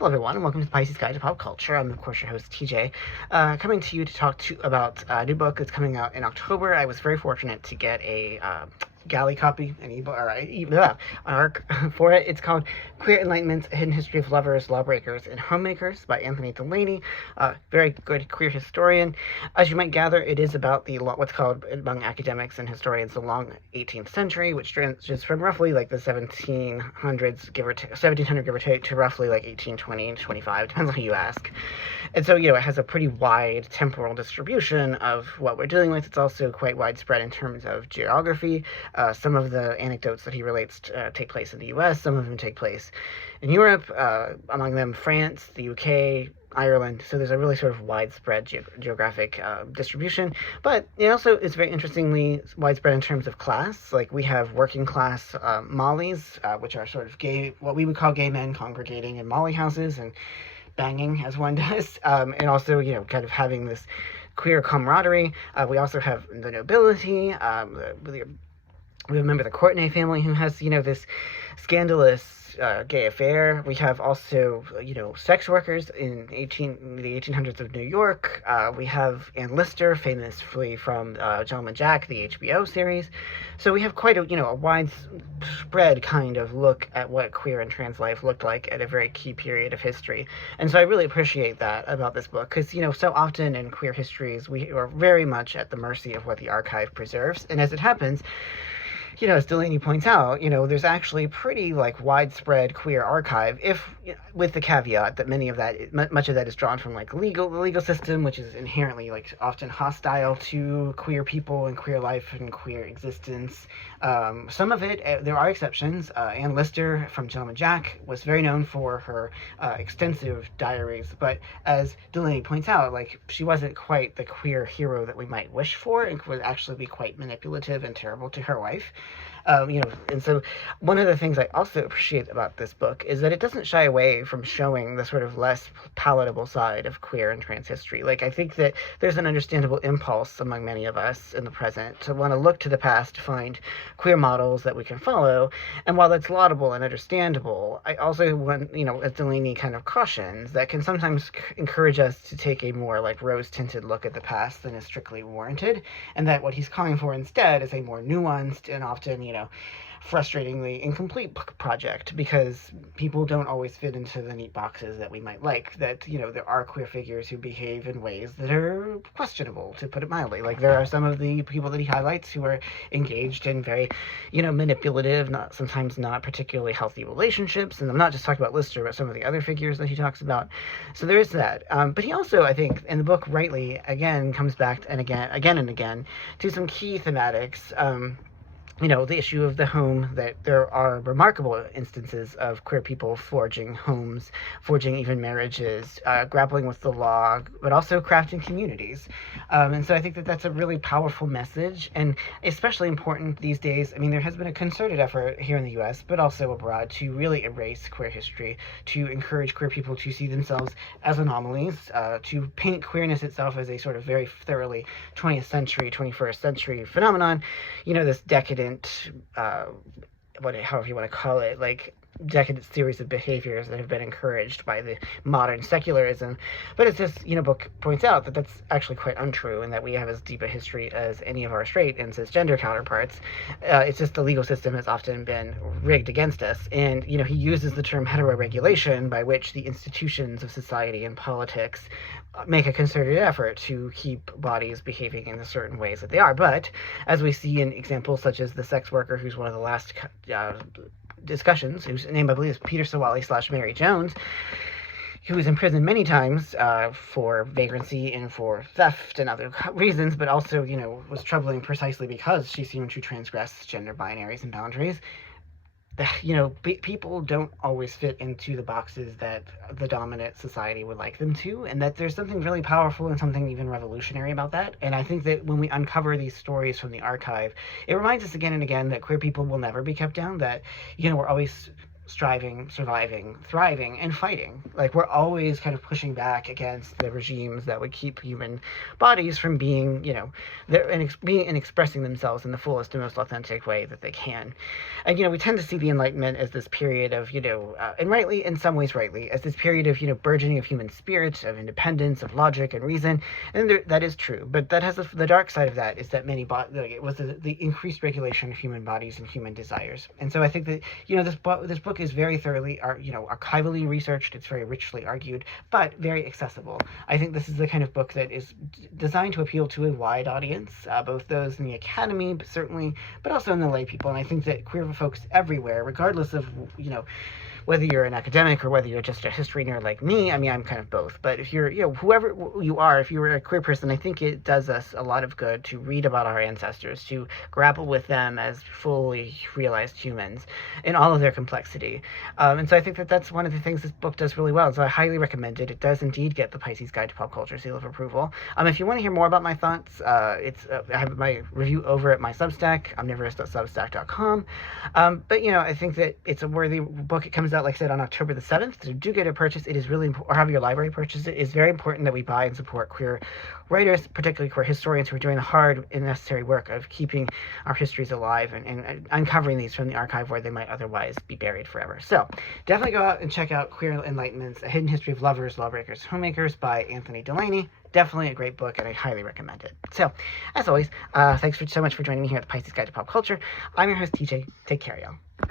Hello everyone, and welcome to the Pisces Guide to Pop Culture. I'm of course your host TJ, coming to you to talk about a new book that's coming out in October. I was very fortunate to get a galley copy, an ebook, or an ARC for it. It's called Queer Enlightenments: A Hidden History of Lovers, Lawbreakers, and Homemakers by Anthony Delaney, very good queer historian. As you might gather, it is about what's called among academics and historians the long 18th century, which ranges from roughly like the 1700s, 1700 give or take, to roughly like 1820 to 25, depends on who you ask. And so, it has a pretty wide temporal distribution of what we're dealing with. It's also quite widespread in terms of geography. Some of the anecdotes that he relates take place in the US, some of them take place in Europe, among them France, the UK, Ireland. So there's a really sort of widespread geographic distribution, but it also is very interestingly widespread in terms of class. Like we have working class mollies, which are sort of gay, what we would call gay men congregating in molly houses and banging as one does, and also kind of having this queer camaraderie. We also have the nobility. We remember the Courtenay family, who has this scandalous gay affair. We have also sex workers in the 1800s of New York. We have Anne Lister, famously from Gentleman Jack, the HBO series. So we have quite a widespread kind of look at what queer and trans life looked like at a very key period of history. And so I really appreciate that about this book, because so often in queer histories we are very much at the mercy of what the archive preserves. And as it happens, as Delaney points out, there's actually pretty widespread queer archive, if with the caveat that much of that is drawn from the legal system, which is inherently often hostile to queer people and queer life and queer existence. Some of it, there are exceptions. Anne Lister from Gentleman Jack was very known for her extensive diaries, but as Delaney points out, she wasn't quite the queer hero that we might wish for, and would actually be quite manipulative and terrible to her wife. And so one of the things I also appreciate about this book is that it doesn't shy away from showing the sort of less palatable side of queer and trans history. I think that there's an understandable impulse among many of us in the present to want to look to the past to find queer models that we can follow. And while that's laudable and understandable, I also want, as Delaney kind of cautions, that can sometimes encourage us to take a more rose-tinted look at the past than is strictly warranted, and that what he's calling for instead is a more nuanced and often, frustratingly incomplete project, because people don't always fit into the neat boxes that we might like. That there are queer figures who behave in ways that are questionable, to put it mildly. There are some of the people that he highlights who are engaged in very manipulative, sometimes not particularly healthy relationships, and I'm not just talking about Lister, but some of the other figures that he talks about. So there is that, but he also, I think, in the book rightly again comes back and again to some key thematics. The issue of the home, that there are remarkable instances of queer people forging homes, forging even marriages, grappling with the law, but also crafting communities. And so I think that that's a really powerful message, and especially important these days. I mean, there has been a concerted effort here in the US, but also abroad, to really erase queer history, to encourage queer people to see themselves as anomalies, to paint queerness itself as a sort of very thoroughly 20th century, 21st century phenomenon, this decadent, however you want to call it, decadent series of behaviors that have been encouraged by the modern secularism. But as this book points out, that that's actually quite untrue, and that we have as deep a history as any of our straight and cisgender counterparts. It's just the legal system has often been rigged against us, and he uses the term heteroregulation, by which the institutions of society and politics make a concerted effort to keep bodies behaving in the certain ways that they are. But as we see in examples such as the sex worker, who's one of the last discussions, whose name I believe is Peter Sawali / Mary Jones, who was imprisoned many times for vagrancy and for theft and other reasons, but also was troubling precisely because she seemed to transgress gender binaries and boundaries. People don't always fit into the boxes that the dominant society would like them to, and that there's something really powerful and something even revolutionary about that. And I think that when we uncover these stories from the archive, it reminds us again and again that queer people will never be kept down, that we're always striving, surviving, thriving, and fighting. Like, we're always kind of pushing back against the regimes that would keep human bodies from being, being and expressing themselves in the fullest and most authentic way that they can. And, we tend to see the Enlightenment as this period of, and rightly, in some ways rightly, as this period of, burgeoning of human spirit, of independence, of logic and reason. And that is true. But that has the dark side of that is that it was the increased regulation of human bodies and human desires. And so I think that, this book is very thoroughly, archivally researched. It's very richly argued, but very accessible. I think this is the kind of book that is designed to appeal to a wide audience, both those in the academy, but also in the lay people. And I think that queer folks everywhere, regardless of, whether you're an academic or whether you're just a history nerd like me, I mean, I'm kind of both. But if you're, whoever you are, if you're a queer person, I think it does us a lot of good to read about our ancestors, to grapple with them as fully realized humans in all of their complexity. And so I think that that's one of the things this book does really well. So I highly recommend it. It does indeed get the Pisces Guide to Pop Culture seal of approval. If you want to hear more about my thoughts, I have my review over at my Substack, omnivorous.substack.com. But, I think that it's a worthy book. It comes out, like I said, on October the 7th. So do get a purchase. It is really important, or have your library purchase it. It's very important that we buy and support queer writers, particularly queer historians who are doing the hard and necessary work of keeping our histories alive and uncovering these from the archive where they might otherwise be buried forever. So definitely go out and check out Queer Enlightenments, A Hidden History of Lovers, Lawbreakers, Homemakers by Anthony Delaney. Definitely a great book, and I highly recommend it. So, as always, thanks so much for joining me here at the Pisces Guide to Pop Culture. I'm your host, TJ. Take care, y'all.